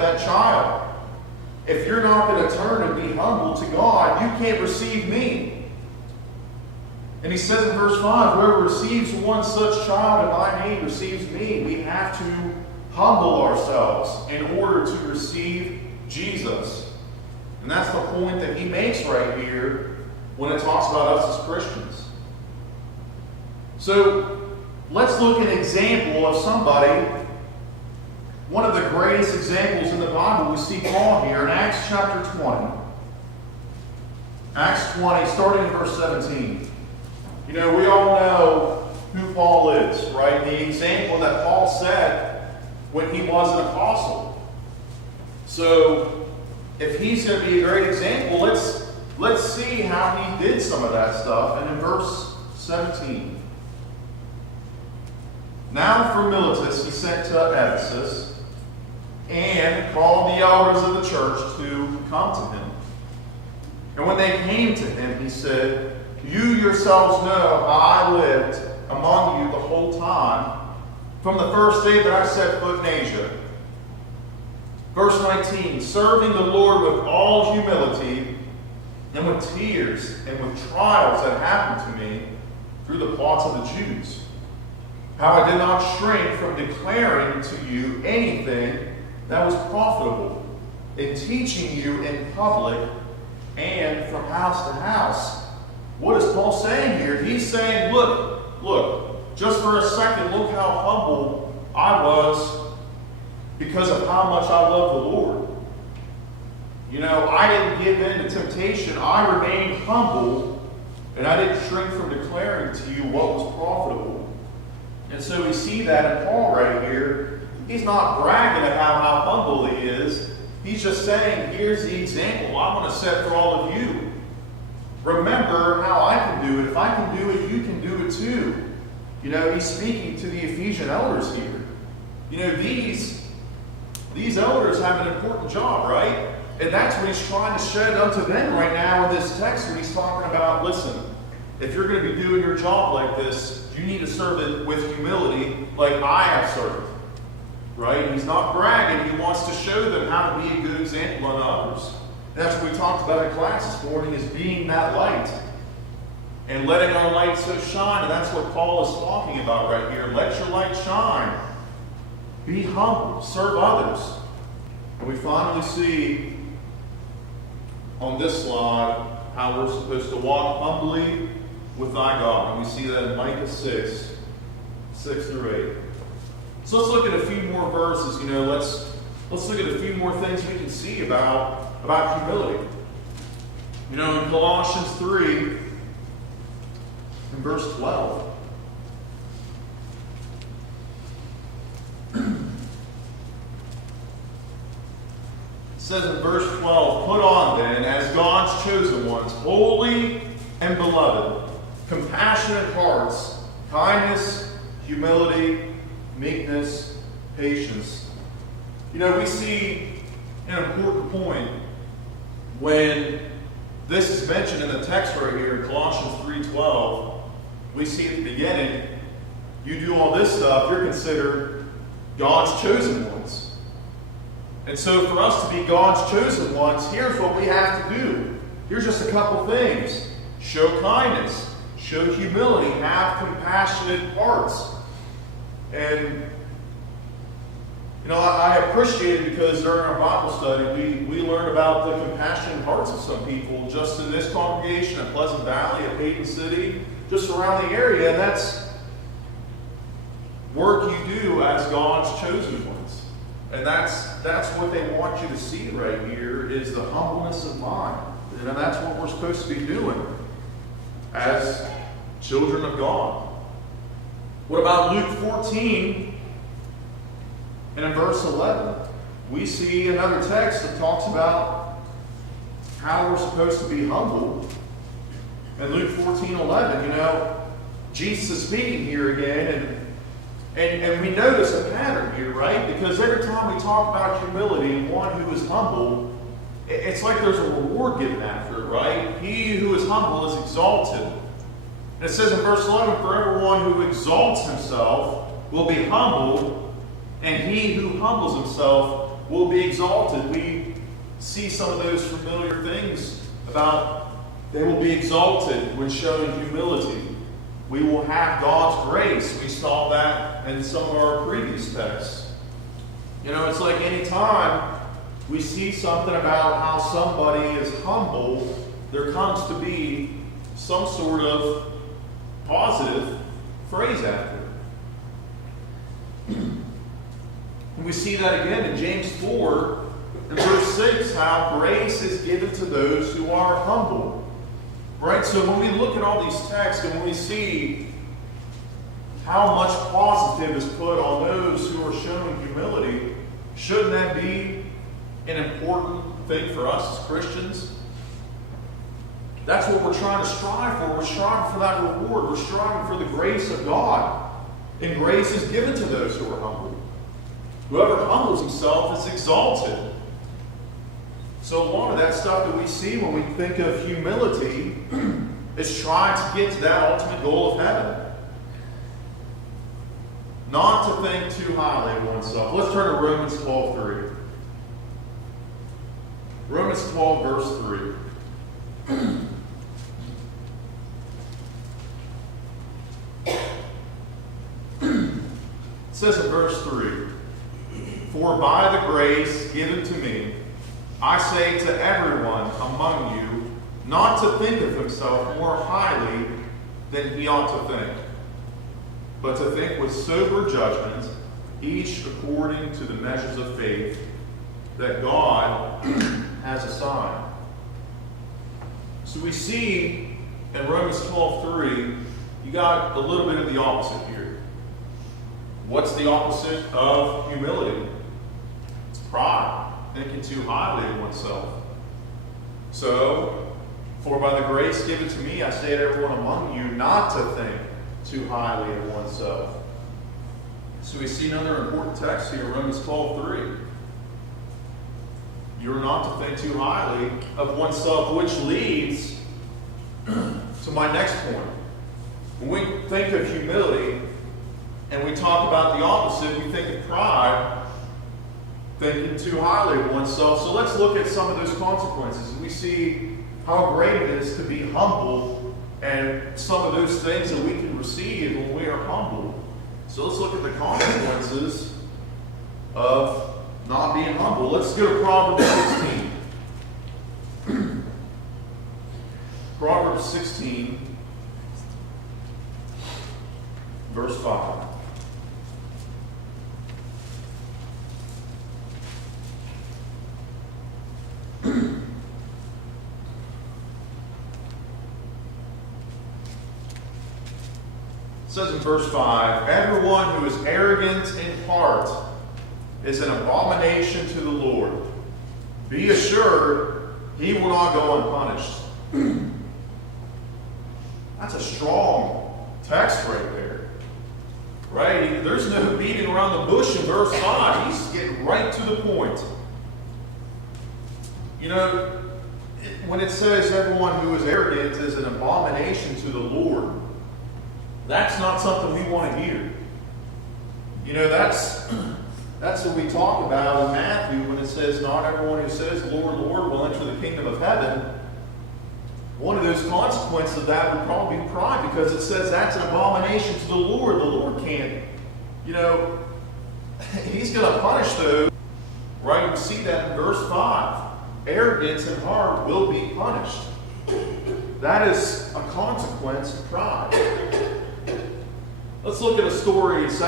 of that child. If you're not going to turn and be humble to God, you can't receive me. And he says in verse 5, whoever receives one such child in my name receives me. We have to humble ourselves in order to receive Jesus. And that's the point that he makes right here when it talks about us as Christians. So let's look at an example of somebody. One of the greatest examples in the Bible, we see Paul here in Acts chapter 20. Acts 20, starting in verse 17. You know, we all know who Paul is, right? The example that Paul set when he was an apostle. So, if he's going to be a great example, let's see how he did some of that stuff. And in verse 17. Now from Miletus he sent to Ephesus, and called the elders of the church to come to him. And when they came to him, he said, you yourselves know how I lived among you the whole time, from the first day that I set foot in Asia. Verse 19, serving the Lord with all humility, and with tears, and with trials that happened to me through the plots of the Jews. How I did not shrink from declaring to you anything that was profitable, in teaching you in public and from house to house. What is Paul saying here? He's saying, look, just for a second, look how humble I was because of how much I love the Lord. You know, I didn't give in to temptation. I remained humble, and I didn't shrink from declaring to you what was profitable. And so we see that in Paul right here. He's not bragging about how humble he is. He's just saying, here's the example I want to set for all of you. Remember how I can do it. If I can do it, you can do it too. You know, he's speaking to the Ephesian elders here. You know, these elders have an important job, right? And that's what he's trying to shed unto them right now in this text when he's talking about, listen, if you're going to be doing your job like this, you need to serve it with humility like I have served. Right? He's not bragging. He wants to show them how to be a good example unto others. And that's what we talked about in class this morning, is being that light. And letting our light so shine. And that's what Paul is talking about right here. Let your light shine. Be humble. Serve others. And we finally see on this slide how we're supposed to walk humbly with thy God. And we see that in Micah 6 through 8. So let's look at a few more verses. You know, let's look at a few more things we can see about humility. You know, in Colossians 3, in verse 12. It says in verse 12, put on then, as God's chosen ones, holy and beloved, compassionate hearts, kindness, humility, meekness, patience. You know, we see an important point when this is mentioned in the text right here in Colossians 3:12. We see at the beginning, you do all this stuff, you're considered God's chosen ones. And so for us to be God's chosen ones, here's what we have to do. Here's just a couple things. Show kindness, show humility, have compassionate hearts. And, you know, I appreciate it because during our Bible study, we learned about the compassionate hearts of some people just in this congregation, at Pleasant Valley, at Peyton City, just around the area. And that's work you do as God's chosen ones. And that's what they want you to see right here, is the humbleness of mind. And that's what we're supposed to be doing as children of God. What about Luke 14 and in verse 11? We see another text that talks about how we're supposed to be humble. In Luke 14:11, you know, Jesus is speaking here again, and we notice a pattern here, right? Because every time we talk about humility and one who is humble, it's like there's a reward given after it, right? He who is humble is exalted. And it says in verse 11, for everyone who exalts himself will be humbled, and he who humbles himself will be exalted. We see some of those familiar things about they will be exalted when showing humility. We will have God's grace. We saw that in some of our previous texts. You know, it's like any time we see something about how somebody is humble, there comes to be some sort of positive phrase after it. And we see that again in James 4 and verse 6, how grace is given to those who are humble. Right? So when we look at all these texts and when we see how much positive is put on those who are showing humility, shouldn't that be an important thing for us as Christians? That's what we're trying to strive for. We're striving for that reward. We're striving for the grace of God. And grace is given to those who are humble. Whoever humbles himself is exalted. So a lot of that stuff that we see when we think of humility is trying to get to that ultimate goal of heaven. Not to think too highly of oneself. Let's turn to Romans 12:3. Romans 12, verse 3. It says in verse 3, "For by the grace given to me, I say to everyone among you, not to think of himself more highly than he ought to think, but to think with sober judgment, each according to the measures of faith that God has assigned." So we see in Romans 12:3, you got a little bit of the opposite here. What's the opposite of humility? It's pride. Thinking too highly of oneself. So, for by the grace given to me, I say to everyone among you not to think too highly of oneself. So we see another important text here, Romans 12:3. You are not to think too highly of oneself, which leads to my next point. When we think of humility and we talk about the opposite, we think of pride, thinking too highly of oneself. So let's look at some of those consequences. We see how great it is to be humble and some of those things that we can receive when we are humble. So let's look at the consequences of not being humble. Let's go to Proverbs 16. Proverbs 16, verse 5. It says in verse 5, "Everyone who is arrogant in heart is an abomination to the Lord. Be assured he will not go unpunished." That's a strong text right there. Right? There's no beating around the bush in verse 5. He's getting right to the point. You know, when it says everyone who is arrogant is an abomination to the Lord, that's not something we want to hear. You know, that's what we talk about in Matthew when it says, "Not everyone who says, 'Lord, Lord,' will enter the kingdom of heaven." One of those consequences of that would probably be pride, because it says that's an abomination to the Lord. The Lord can't, you know, he's going to punish those. Right? You see that in verse 5. Arrogance in heart will be punished. That is a consequence of pride. Let's look at a story in 2